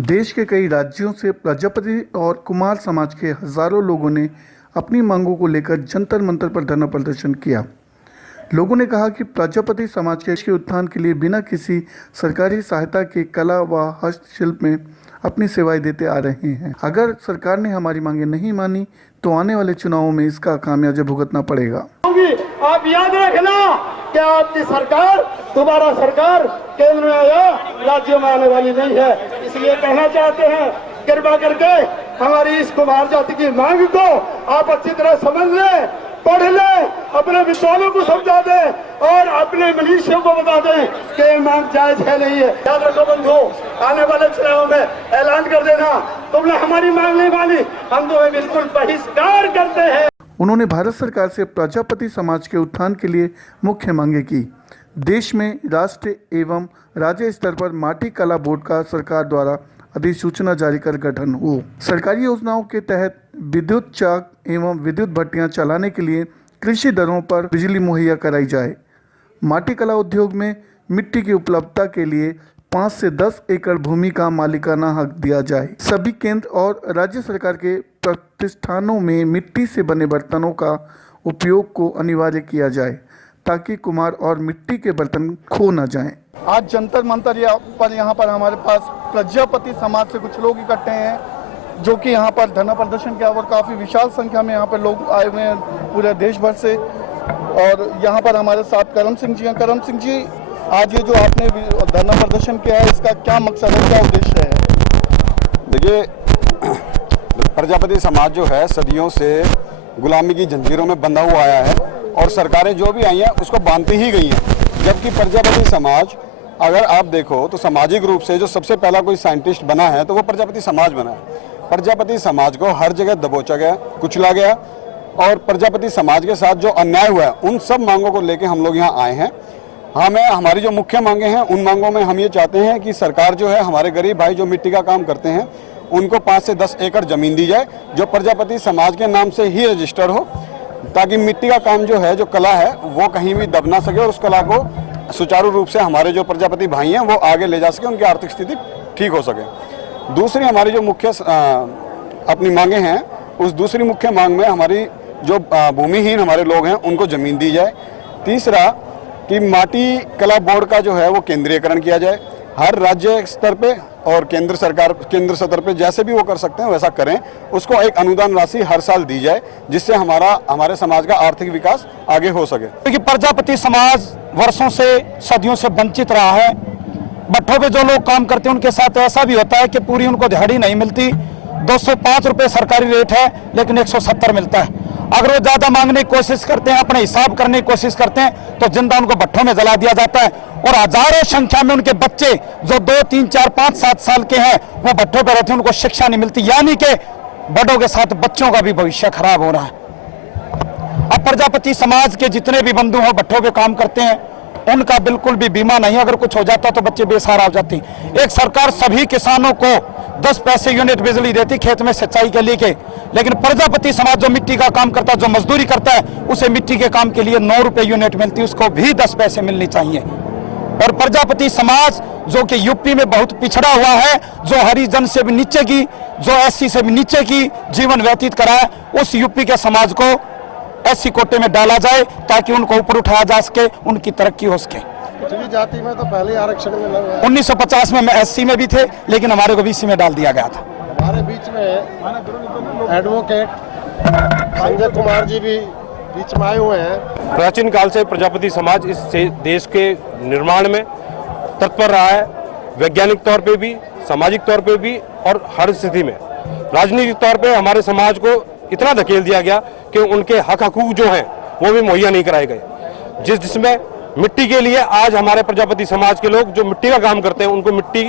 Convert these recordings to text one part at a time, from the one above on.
देश के कई राज्यों से प्रजापति और कुमार समाज के हजारों लोगों ने अपनी मांगों को लेकर जंतर मंतर पर धरना प्रदर्शन किया। लोगों ने कहा कि प्रजापति समाज के उत्थान के लिए बिना किसी सरकारी सहायता के कला व हस्तशिल्प में अपनी सेवाएं देते आ रहे हैं। अगर सरकार ने हमारी मांगें नहीं मानी तो आने वाले चुनावों में इसका खामियाजा भुगतना पड़ेगा। आप याद रखना कि आपकी सरकार दोबारा सरकार केंद्र में या राज्यों में आने वाली नहीं है। इसलिए कहना चाहते हैं, कृपा करके हमारी इस कुमार जाति की मांग को आप अच्छी तरह समझ लें, पढ़ लें, अपने विद्वानों को समझा दें और अपने मनीषियों को बता दें कि मांग जायज है नहीं है। याद रखो बंधु, आने वाले चुनाव में ऐलान कर देना, तुमने हमारी मांग नहीं मानी, हम तुम्हें बिल्कुल बहिष्कार करते हैं। उन्होंने भारत सरकार से प्रजापति समाज के उत्थान के लिए मुख्य मांगे की। देश में राष्ट्रीय एवं राज्य स्तर पर माटी कला बोर्ड का सरकार द्वारा अधिसूचना जारी कर गठन हो। सरकारी योजनाओं के तहत विद्युत चाक एवं विद्युत भट्टियां चलाने के लिए कृषि दरों पर बिजली मुहैया कराई जाए। माटी कला उद्योग में मिट्टी की उपलब्धता के लिए 5 से 10 एकड़ भूमि का मालिकाना हक दिया जाए। सभी केंद्र और राज्य सरकार के प्रतिष्ठानों में मिट्टी से बने बर्तनों का उपयोग को अनिवार्य किया जाए ताकि कुम्हार और मिट्टी के बर्तन खो न जाएं। आज जंतर मंतर यहाँ पर हमारे पास प्रजापति समाज से कुछ लोग इकट्ठे हैं जो कि यहाँ पर धरना प्रदर्शन किया और काफ़ी विशाल संख्या में यहाँ पर लोग आए हुए हैं पूरे देश भर से। और यहाँ पर हमारे साथ करम सिंह जी हैं। करम सिंह जी, आज ये जो आपने धरना प्रदर्शन किया है, इसका क्या मकसद है, क्या उद्देश्य है? देखिए, प्रजापति समाज जो है सदियों से गुलामी की जंजीरों में बंधा हुआ आया है और सरकारें जो भी आई हैं उसको बांधती ही गई हैं। जबकि प्रजापति समाज, अगर आप देखो तो सामाजिक रूप से जो सबसे पहला कोई साइंटिस्ट बना है तो वो प्रजापति समाज बना है। प्रजापति समाज को हर जगह दबोचा गया, कुचला गया और प्रजापति समाज के साथ जो अन्याय हुआ है उन सब मांगों को लेकर हम लोग यहाँ आए हैं। हमारी जो मुख्य मांगे हैं उन मांगों में हम ये चाहते हैं कि सरकार जो है हमारे गरीब भाई जो मिट्टी का काम करते हैं उनको 5 से 10 एकड़ जमीन दी जाए जो प्रजापति समाज के नाम से ही रजिस्टर हो, ताकि मिट्टी का काम जो है, जो कला है, वो कहीं भी दब ना सके और उस कला को सुचारू रूप से हमारे जो प्रजापति भाई हैं वो आगे ले जा सके, उनकी आर्थिक स्थिति ठीक हो सके। दूसरी हमारी जो मुख्य अपनी मांगे हैं, उस दूसरी मुख्य मांग में हमारी जो भूमिहीन हमारे लोग हैं उनको ज़मीन दी जाए। तीसरा कि माटी कला बोर्ड का जो है वो केंद्रीयकरण किया जाए। हर राज्य स्तर पे और केंद्र स्तर पे जैसे भी वो कर सकते हैं वैसा करें। उसको एक अनुदान राशि हर साल दी जाए जिससे हमारे समाज का आर्थिक विकास आगे हो सके। क्योंकि प्रजापति समाज वर्षों से, सदियों से वंचित रहा है। भट्ठों पे जो लोग काम करते हैं उनके साथ ऐसा भी होता है कि पूरी उनको दिहाड़ी नहीं मिलती। 205 रुपये सरकारी रेट है लेकिन 170 मिलता है। अगर वो ज़्यादा मांगने की कोशिश करते हैं, अपने हिसाब करने की कोशिश करते हैं तो जिंदा उनको भट्ठों में जला दिया जाता है। और हजारों संख्या में उनके बच्चे जो 2, 3, 4, 5, 7 साल के हैं वो भट्ठों पर रहते हैं, उनको शिक्षा नहीं मिलती। यानी कि बड़ों के साथ बच्चों का भी भविष्य खराब हो रहा है। अब प्रजापति समाज के जितने भी बंधु हो भट्ठों पे काम करते हैं उनका बिल्कुल भी बीमा नहीं। अगर कुछ हो जाता तो बच्चे बेसहारा हो जाते। एक सरकार सभी किसानों को 10 पैसे यूनिट बिजली देती खेत में सिंचाई के लिए लेकिन प्रजापति समाज जो मिट्टी का काम करता है, जो मजदूरी करता है, उसे मिट्टी के काम के लिए 9 रुपए यूनिट मिलती है, उसको भी 10 पैसे मिलनी चाहिए। और प्रजापति समाज जो कि यूपी में बहुत पिछड़ा हुआ है, जो हरिजन से भी नीचे की, जो SC से भी नीचे की जीवन व्यतीत करा है, उस यूपी के समाज को SC कोटे में डाला जाए ताकि उनको ऊपर उठाया जा सके, उनकी तरक्की हो सके। पिछड़ी जाति में तो पहले आरक्षण मिला हुआ है। 1950 में SC में भी थे लेकिन हमारे को BC में डाल दिया गया था। हमारे बीच में एडवोकेट संजय कुमार जी भी बीच में आए हुए हैं। प्राचीन काल से प्रजापति समाज इस देश के निर्माण में तत्पर रहा है, वैज्ञानिक तौर पे भी, सामाजिक तौर पे भी और हर स्थिति में। राजनीतिक तौर पे हमारे समाज को इतना धकेल दिया गया कि उनके हक हकूक जो हैं वो भी मुहैया नहीं कराए गए। जिसमें मिट्टी के लिए आज हमारे प्रजापति समाज के लोग जो मिट्टी का काम करते हैं उनको मिट्टी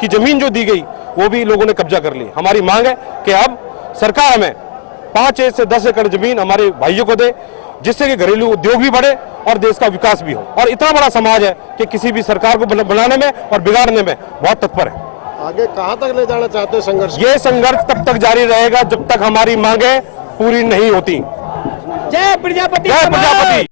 की जमीन जो दी गई वो भी लोगों ने कब्जा कर ली। हमारी मांग है कि अब सरकार हमें 5 से 10 एकड़ जमीन हमारे भाइयों को दे जिससे कि घरेलू उद्योग भी बढ़े और देश का विकास भी हो। और इतना बड़ा समाज है कि किसी भी सरकार को बनाने में और बिगाड़ने में बहुत तत्पर है। आगे कहां तक ले जाना चाहते हैं संघर्ष? ये संघर्ष तब तक जारी रहेगा जब तक हमारी मांगे पूरी नहीं होती। जय प्रजापति। जय प्रजापति।